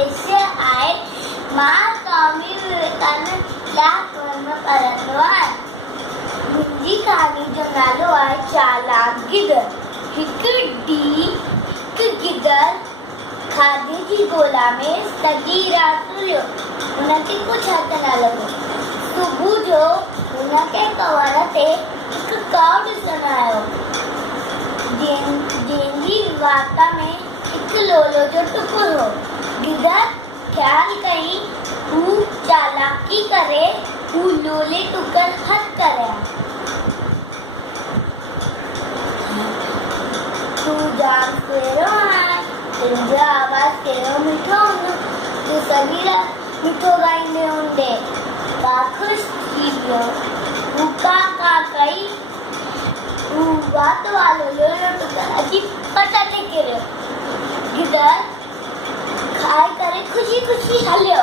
उद्देश्य आहे महास्वामी विवेकानंद क्लास 1 में पढ़ंदो आहे। मुंहिंजी कहानी जो नालो आहे चालाक गिदड़। हिकु गिदड़ खाधे जी ॻोल्हा में सॼी राति रुलियो। हुनखे कुझु हथ न लॻो। सुबुह जो हुनखे कवर ते हिकु काउ ॾिसण आयो, जंहिंजी वात में हिकु लोलो जो टुकुर हो। गिदड़ ख़्यालु कई हू चालाकी करे हू लोले टुकर हथ करिया। तू जाम कहिड़ो आहे, तुंहिंजो आवाज़ कहिड़ो मिठो हूंदो, तू सॼी राति मिठो ॻाईंदे हूंदे। काउ ख़ुशि थी वियो। हू का कई, हू वात वारो लोलो टुकर अची पट ते किरियो। गिदड़ खाई करे ख़ुशी ख़ुशी हलियो।